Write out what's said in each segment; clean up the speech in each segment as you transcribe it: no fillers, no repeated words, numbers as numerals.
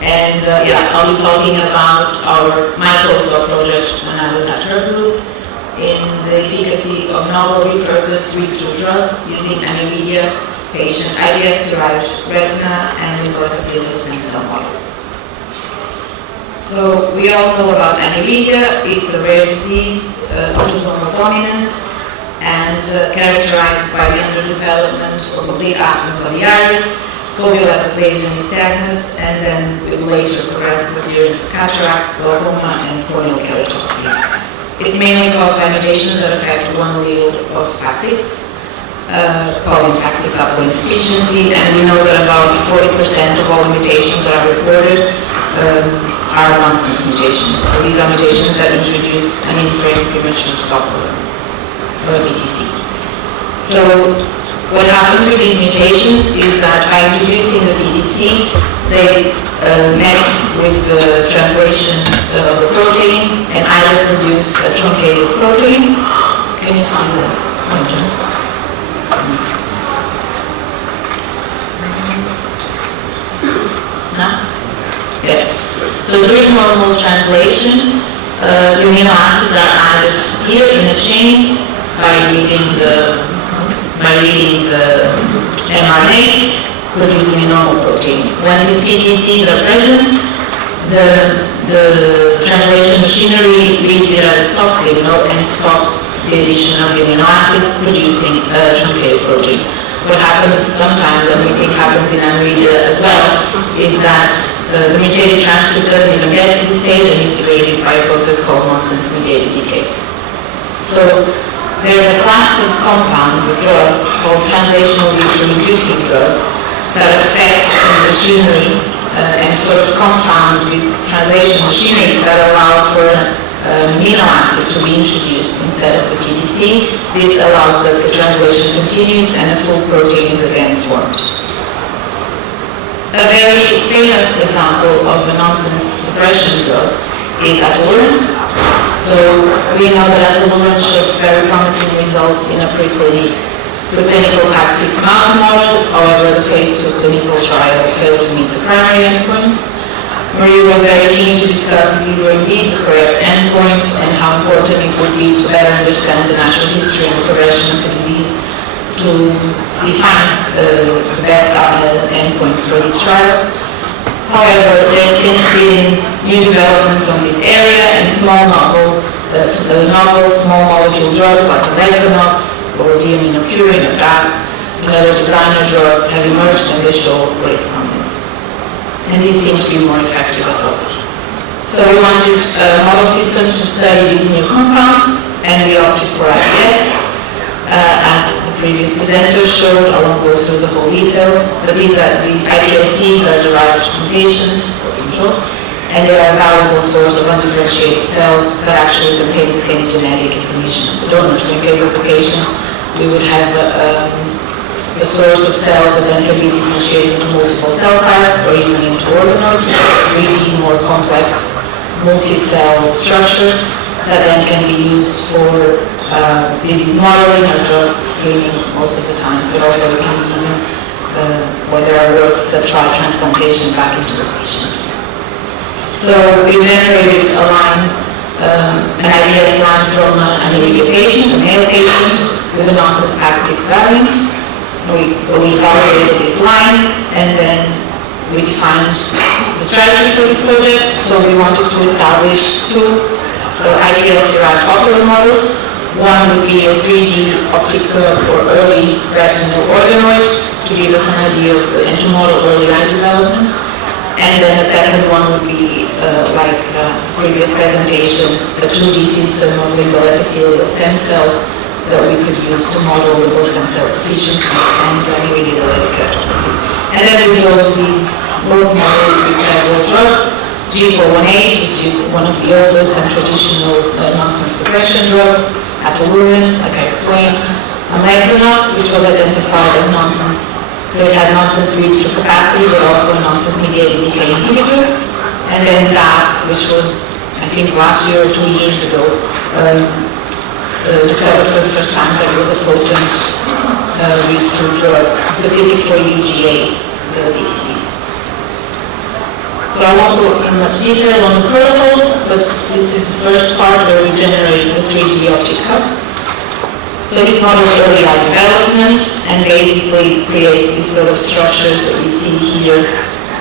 And I'll be talking about my postdoc project when I was at her group in the efficacy of novel repurposed readthrough drugs using Aniridia patient iPSC-derived retina and epithelial stem cell models. So we all know about Aniridia. It's a rare disease, autosomal dominant, and characterized by the underdevelopment or complete absence of the iris, foveal aplasia nystagmus, and then with later progressive appearance of cataracts, glaucoma, and corneal keratopathy. It's mainly caused by mutations that affect one allele of PASIX, causing PASIX haploinsufficiency, and we know that about 40% of all the mutations that are reported are nonsense mutations. So these are mutations that introduce an infinite premature stop or BTC. So what happens with these mutations is that by introducing the BTC, they mess with the translation of the protein and either produce a truncated protein. Can you see the pointer? No? Yeah. So during normal translation, the amino acids are added here in a chain by reading the mRNA, producing a normal protein. When these PTCs are present, the translation machinery reads it as a stop signal and stops the addition of the amino acids, producing a truncated protein. What happens sometimes, and we think happens in Aniridia as well, is that the mutated transcript doesn't even get to this stage and is degraded by a process called nonsense-mediated decay. So there's a class of compounds or drugs called translational reducing drugs that affect the machinery and sort of confound this translation machinery that allow for an amino acid to be introduced instead of the PTC. This allows that the translation continues and a full protein is again formed. A very famous example of a nonsense suppression drug is atolurine. So we know that atolurine showed very promising results in a preclinical PASIX mouse model. However, the phase 2 clinical trial failed to meet the primary endpoints. Mariya was very keen to discuss if these were indeed the correct endpoints and how important it would be to better understand the natural history and the progression of the disease to define the best endpoints for these trials. However, there's since been new developments on this area, and novel small molecule drugs like Efficacy or deaminopurine or DAP and other designer drugs have emerged and they show great promise. And these seem to be more effective as well. So we wanted a model system to study these new compounds, and we opted for iPS. As the previous presenter showed, I won't go through the whole detail, but these are the iPSCs are derived mutations, and they are a valuable source of undifferentiated cells that actually contain the same genetic information of the donor. So in case of the patients, we would have a source of cells that then can be differentiated into multiple cell types or even into organoids, really more complex multi-cell structures that then can be used for disease modeling or drug screening most of the time, but also it can be even where there are works that try transplantation back into the patient. So we generated a line, an IBS line from an Aniridia patient, a male patient with a nonsense PASIX variant. We validated this line, and then we defined the strategy for this project. So we wanted to establish two iPS-derived ocular models. One would be a 3D optic curve or early retinal organoid to give us an idea of the intermodal early eye development. And then the second one would be, like previous presentation, a 2D system of limbal epithelial stem cells that we could use to model limbal stem cell efficiency and iridoid keratopathy. And then we dosed these both models with several drugs. G418 is one of the oldest and traditional nonsense suppression drugs. Atolurine, like I explained. Efficacy, which was identified as nonsense. So it had nonsense readthrough capacity, but also a nonsense-mediated decay inhibitor. And then DAP, which was, I think, last year or 2 years ago, discovered for the first time that it was a potent read-through drug specific for UGA, the BTCs. So So I won't go in much detail on the protocol, but this is the first part where we generate the 3D optic cup. So this model is early eye development and basically creates these sort of structures that we see here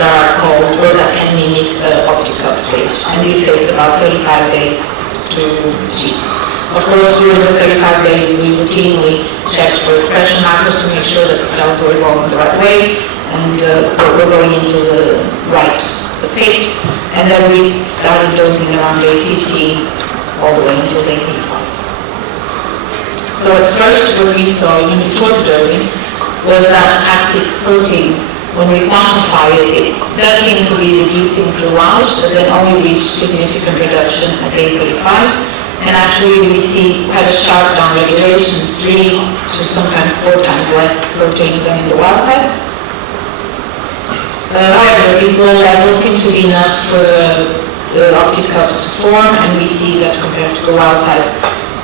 that are called, or that can mimic optic cup stage. And this takes about 35 days to achieve. Of course, during the 35 days, we routinely checked for expression markers to make sure that the cells were evolving the right way and we're going into the right fate. And then we started dosing around day 15 all the way until day 35. So at first, what we saw even before the dosing was that PAX6 protein, when we quantify it, it does seem to be reducing throughout, but then only reach significant reduction at day 35. And actually we see quite a sharp downregulation, 3 to sometimes 4 times less protein than in the wild type. However, these low levels seem to be enough for the optic cups to form, and we see that compared to the wild type,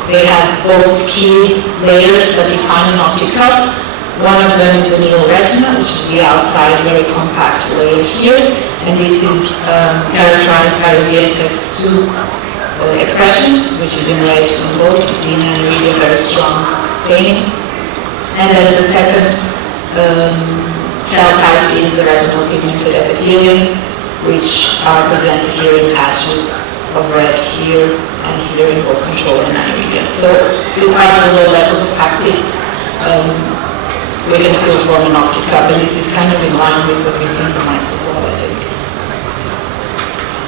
they have both key layers that define an optic cup. One of them is the needle retina, which is the outside, very compact layer here, and this is characterized by the VSX2 expression, which is in red and gold. You see in Aniridia very strong staining. And then the second cell type is the retinal pigmented epithelium, which are presented here in patches of red here and here in both control and Aniridia. So despite the low levels of PAX6, we can still form an optic cup, and this is kind of in line with what we see in the mice as well, I think.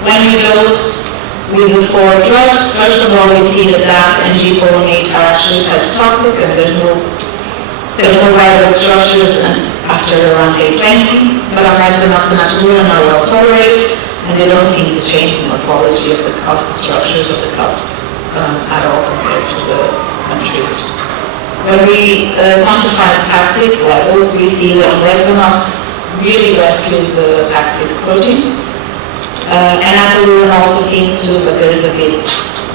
When we dose with the 4 drugs, first of all, we see that DAP and G418 are actually cytotoxic, and there's no viral structures after around day 20, but unlike the methylmalonium are well tolerated, and they don't seem to change the morphology of the structures of the cups at all compared to the untreated. When we quantify PAX6 levels, we see that Levinox really rescues the PAX6 protein. And ataluren also seems to, but there's a bit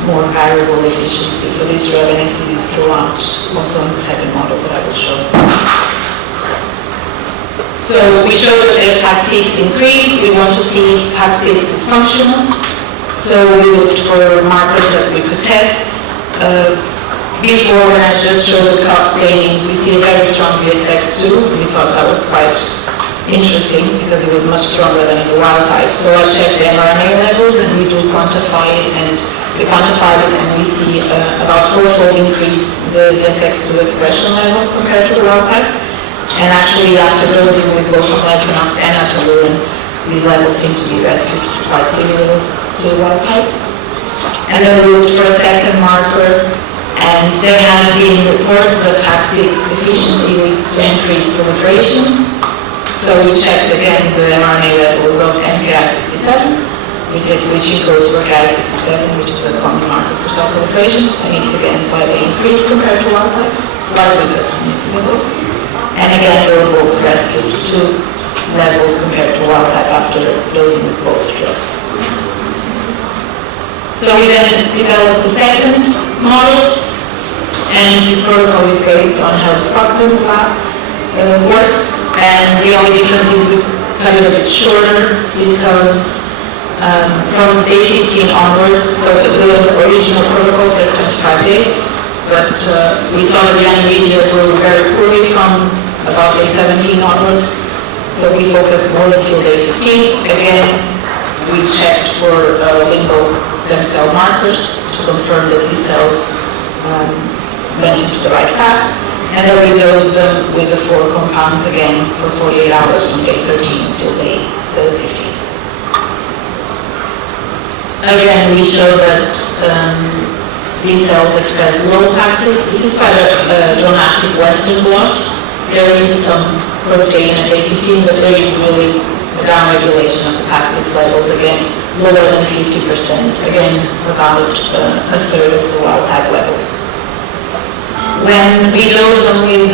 more variable efficiency for this drug, and I see this throughout, also in the second model that I will show. So we showed that if PAX6 increased, we want to see if PAX6 is functional. So we looked for markers that we could test. Before, when I just showed the cup staining, we see a very strong VSX2. We thought that was quite interesting because it was much stronger than in the wild type. So I checked the mRNA levels, and we do quantify it, and we quantified it, and we see about 4-fold increase the VSX2 expression levels compared to the wild type. And actually, after dosing with both Levinox and ataluren, these levels seem to be rescued quite similar to the wild type. And then we looked for a second marker, and there have been reports that PAX6 deficiency leads to increased proliferation. So we checked again the mRNA levels of MKI67, which equals to KI67, which is a common marker for cell proliferation, and it's again slightly increased compared to wild type, slightly but significantly. And again, they were both rescued to levels compared to wild type after dosing with both drugs. So we then developed the second model, and this protocol is based on how Stockton's lab work, and the only difference is we cut it a bit shorter because from day 15 onwards, so the original protocol says 25 days, but we saw that the Aniridia grew very poorly from about day 17 onwards, so we focused more until day 15. Again, we checked for limbo stem cell markers to confirm that these cells went into the right path, and then we dosed them with the 4 compounds again for 48 hours from day 13 until day 15. Again, we show that these cells express low PAX6. This is quite a dramatic Western blot. There is some protein at day 15, but there is really a downregulation of the PAX6 levels, again, lower than 50%, again, about a third of the wild type levels. When we dose them with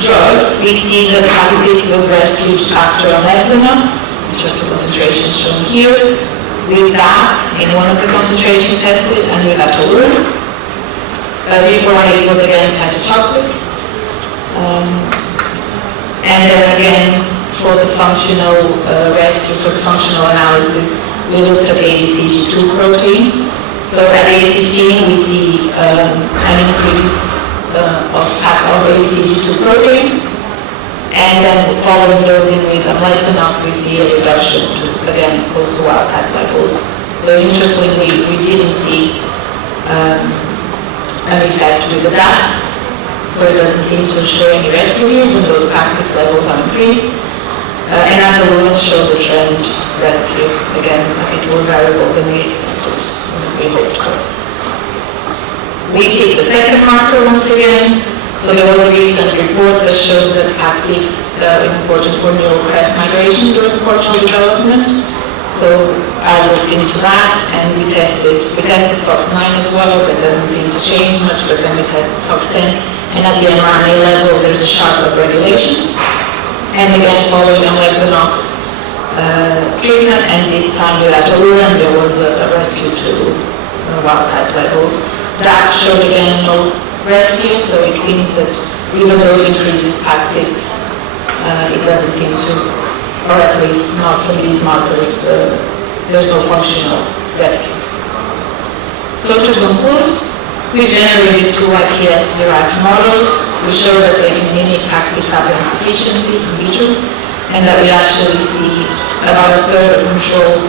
drugs, we see that PAX6 was rescued after Levinox, which are the concentrations shown here, with DAP in one of the concentrations tested, and with ataluren. G418 was again cytotoxic. And then again, for the functional rescue, for the functional analysis, we looked at ABCG2 protein. So at day 15, we see an increase of ABCG2 protein. And then following dosing with amlifenox, we see a reduction to, again, close to wild type levels. Though interestingly, we didn't see an effect with the DAP, so it doesn't seem to show any rescue here, even though the PAS6 levels are increased. And Aniridia shows a trend rescue. Again, I think more variable than we expected, we hoped for. We picked the second marker once again. So there was a recent report that shows that PAS6 is important for neural crest migration during corneal development. So I looked into that and we tested SOX9 as well. That doesn't seem to change much, but then we tested SOX10. And at the mRNA level, there's a sharp upregulation. And again, following amlifenox treatment, and this time with atoluran, there was a rescue to wild type levels. That showed again no rescue, so it seems that even though it increases PAS6, it doesn't seem to, or at least not from these markers, there's no functional rescue. So to conclude, we generated 2 iPSC-derived models. We show that they can mimic PAS6 abundance deficiency in vitro, and that we actually see about a third of control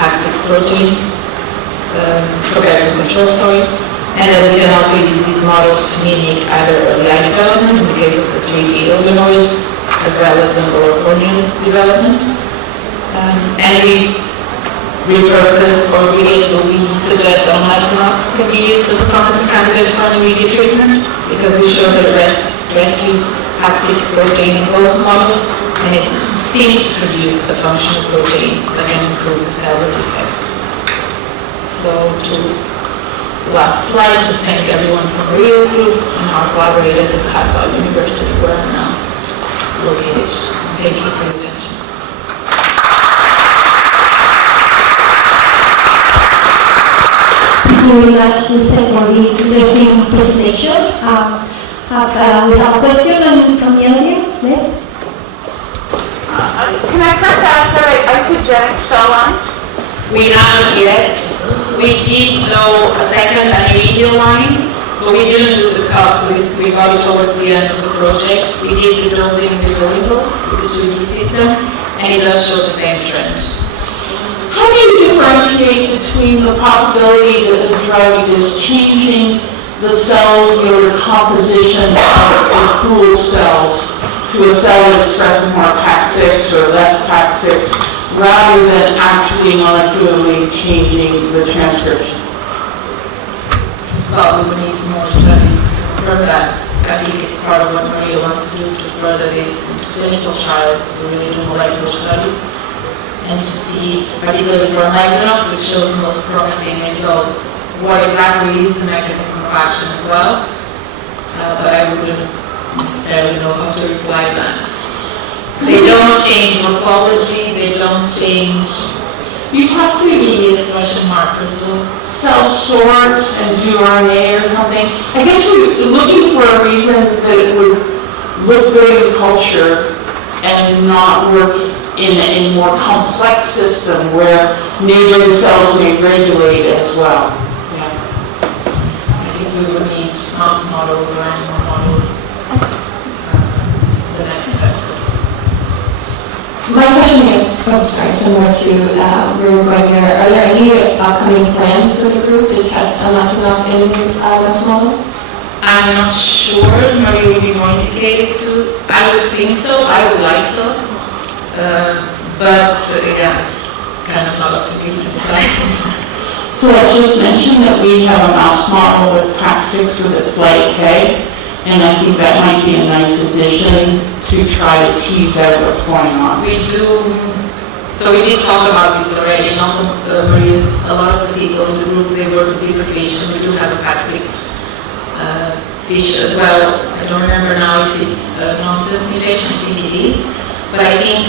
PAS6 protein compared to control, and then we can also use these models to mimic either early eye development in the case of the 3D organoids, as well as the lower corneal development. And we repurpose, or we suggest that amlifenox can be used as a promising candidate for Aniridia treatment, because we show that it rescues PAS6 protein in both models, and it seems to produce a functional protein that can improve the cellular defects. So to last slide, to thank everyone from Mariya's group and our collaborators at Harvard University, where I'm now located. Thank you for your attention. Thank you very much, Dulce, for this interesting presentation. We have a question from the audience. Can I first ask for a isogenic cell line? We haven't yet. We did though a second Aniridia line, but we didn't do the cup, so we got it towards the end of the project. We did the dosing with the window, with the 2D system, and it does show the same trend. How do you differentiate between the possibility that the drug is changing the cellular composition of accrual cells to a cell that expresses more PAC6 or less PAC6, rather than actually molecularly changing the transcription? Well, we would need more studies to confirm that. I think it's part of what Mariya wants to do to further this into clinical trials, to really do molecular studies, and to see, particularly for amlifenox, which shows most promising results, what exactly is the mechanism of action as well. But I wouldn't necessarily know how to reply to that. They don't change morphology, they don't change You have to key expression markers. cell sort and do RNA or something. I guess you're looking for a reason that it would look good in culture and not work in a more complex system where neighboring cells may regulate as well. Yeah. I think we would need mouse models or animal models. The next step. My question is, similar to where we're going here. Are there any upcoming plans for the group to test amlifenox in mouse model? I'm not sure. Mariya would be more indicated to. I would think so. I would like so. But yeah, it's kind of not up to me to decide. So I just mentioned that we have a mouse model with PAC6 with a flight K, and I think that might be a nice addition to try to tease out what's going on. We do. So we did talk about this already, and also Mariya's, a lot of the people in the group, they work with zebrafish, and we do have a PAC6 fish as well. I don't remember now if it's a nonsense mutation, I think it is. But I think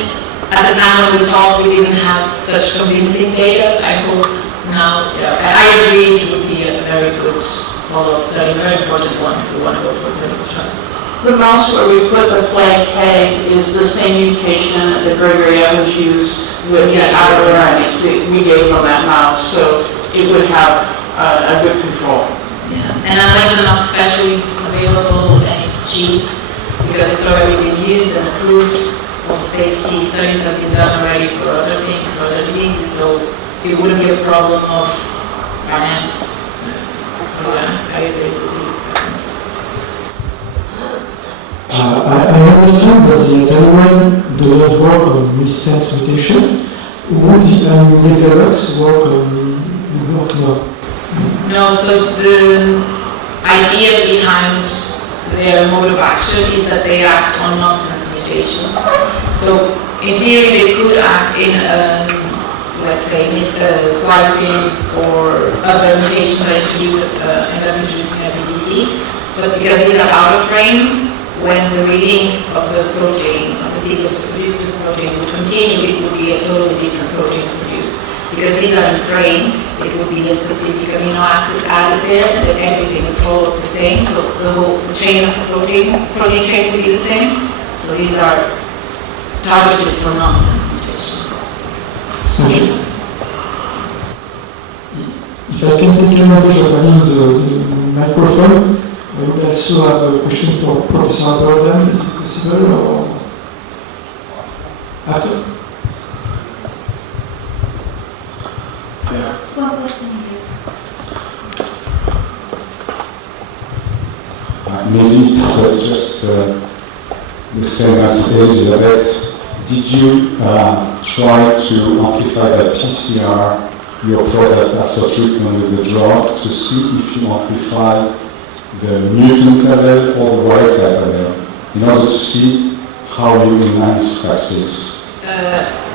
at the time when we talked, we didn't have such convincing data. I hope now, I agree it would be a very good follow-up study, very important one if we want to go for a clinical trial. The mouse where we put the flag K is the same mutation that Gregory Evans used with the outer RNAs. We gave him that mouse, so it would have a good control. Yeah. And unless the mouse special is available and it's cheap, because it's already been used and approved, all safety studies have been done already for other things, for other diseases, so it wouldn't be a problem of finance. So I agree with you. I understand that the anti-neuron does not work on missense mutation. Would the Mexalox work on no? No, so the idea behind their mode of action is that they act on nonsense mutations. So in theory they could act in, let's say, splicing or other mutations that end up introducing a BTC, but because these are out of frame, when the reading of the protein, of the sequence produced to the protein would continue, it would be a totally different protein produced. Because these are in frame, it would be a specific amino acid added there, and then everything would follow the same, so the chain of the protein chain would be the same. So these are targeted for nonsense mutation. Thank you. If I can take advantage of having the microphone, I would also have a question for Professor Aberdan. Is it possible, or after? Yes, one question here. Maybe it's just the same as Elizabeth. Did you try to amplify the PCR, your product after treatment with the drug, to see if you amplify the mutant level or the wild type level, in order to see how you enhance vaccines?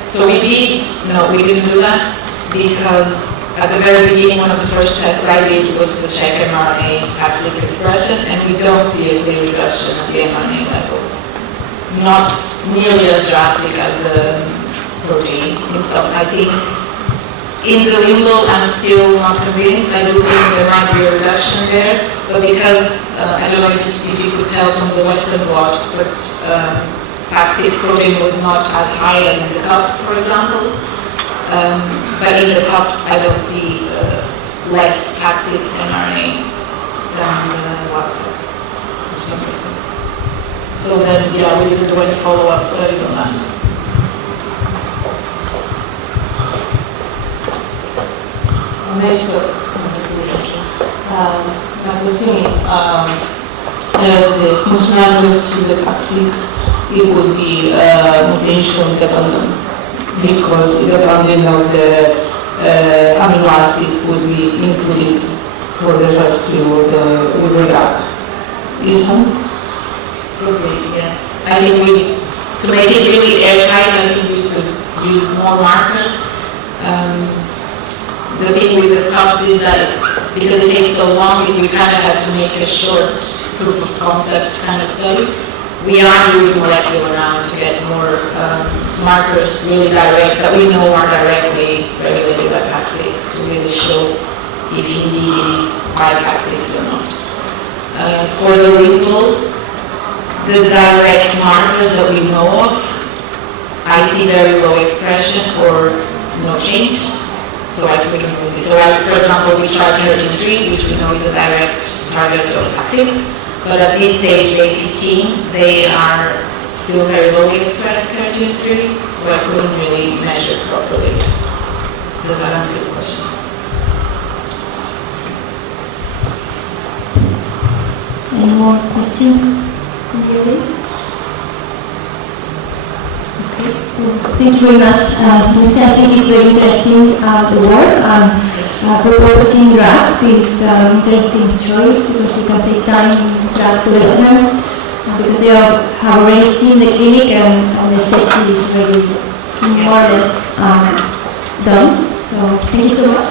So we didn't do that, because at the very beginning, one of the first tests I did was to check mRNA capsid expression, and we don't see a clear reduction of the mRNA levels. Not nearly as drastic as the protein. So I think in the limbo, I'm still not convinced. I do think there might be a reduction there, but because, I don't know if you could tell from the Western blot, but PAC6 protein was not as high as in the cups, for example. But in the cups, I don't see less PAC6 mRNA than what for some reason. So then, yeah, we didn't do any follow-up studies on that. Next up, my question is, the functional rescue of the vaccines, it would be mutation dependent, because it depending of the amino acid would be included for the rescue with the drug. Yes. I think to make it really airtight, I think we could use more markers. The thing with the cups is that because it takes so long, we kind of had to make a short proof of concept kind of study. We are doing molecular now to get more markers really direct, that we know are directly regulated by PAC6, to really show if indeed it is by PAC6 or not. For the lingual, the direct markers that we know of, I see very low expression or no change. So I couldn't really. So for example, we tried keratin-3, which we know is a direct target of PAC6, but at this stage, day 15, they are still very lowly expressed keratin-3, so I couldn't really measure properly. Does that answer your question? Any more questions from the audience? Okay, so thank you very much. I think it's very interesting, the work. Repurposing drugs is an interesting choice because you can save time in drug development, because they have already seen the clinic and the safety is already more or less done. So thank you so much.